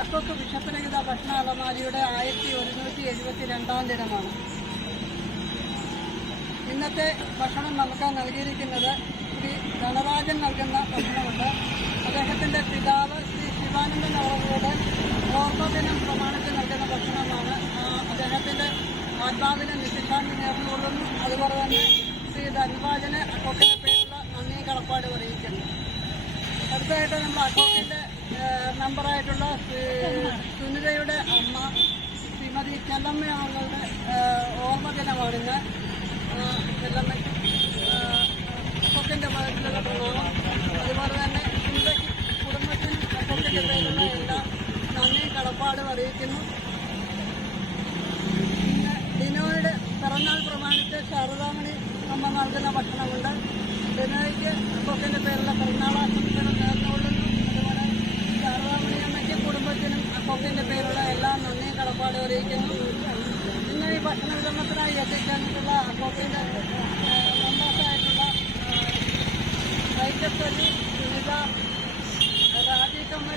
അക്കൊക്ക് വിഷപ്പരഹിത ഭക്ഷണ അലമാരിയുടെ 1172-ാം ദിനമാണ്. ഇന്നത്തെ ഭക്ഷണം നമുക്ക് നൽകിയിരിക്കുന്നത് ശ്രീ ധനരാജൻ നൽകുന്ന ഭക്ഷണമുണ്ട്. അദ്ദേഹത്തിന്റെ പിതാവ് ശ്രീ ശിവാനന്ദൻ അവരുടെ ഓർമ്മദിനം പ്രമാണിച്ച് നൽകുന്ന ഭക്ഷണമാണ്. അദ്ദേഹത്തിന്റെ ആത്മാവിന് നിത്യശാന്തി നേർന്നുകൊള്ളുന്നു. അതുപോലെ തന്നെ ശ്രീ ധനരാജന് അക്കോക്കിന്റെ പേരിലുള്ള നന്ദി കടപ്പാട് അറിയിക്കുന്നു. അടുത്തതായിട്ട് നമ്മൾ അക്കോക്കിന്റെ മെമ്പറായിട്ടുള്ള സുനിതയുടെ അമ്മ ശ്രീമതി ചെല്ലമ്മ അവരുടെ ഓർമ്മദിനമാണിന്ന്. ചെല്ലമ്മയ്ക്ക് അക്കോക്കിന്റെ മതത്തിലുള്ള പ്രണാമം. അതുപോലെ തന്നെ സുനിതയ്ക്ക് കുടുംബത്തിന് അക്കോക്കിന്റെ പേരിലുള്ള എല്ലാ നന്ദി കടപ്പാടും അറിയിക്കുന്നു. പിന്നെ ഡിനോയുടെ പിറന്നാൾ പ്രമാണിച്ച് ശാരദാമണി അമ്മ നൽകുന്ന ഭക്ഷണമുണ്ട്. ഡിനോയ്ക്ക് അക്കോക്കിന്റെ പേരിലുള്ള പിറന്നാളാശംസകൾ നേർന്നുകൊള്ളുന്നു. അതുപോലെ ശാരദാമണി അമ്മയ്ക്ക് കുടുംബത്തിനും അക്കോക്കിന്റെ പേരിലുള്ള എല്ലാ നന്ദി കടപ്പാടും അറിയിക്കുന്നു. ഇന്ന് ഈ ഭക്ഷണ വിതരണത്തിനായി എത്തിച്ചേർന്നിട്ടുള്ള അക്കോക്കിന്റെ മെമ്പേഴ്സായിട്ടുള്ള വൈക്കത്തലി, സുനിത, രാജീവ് കമ്മ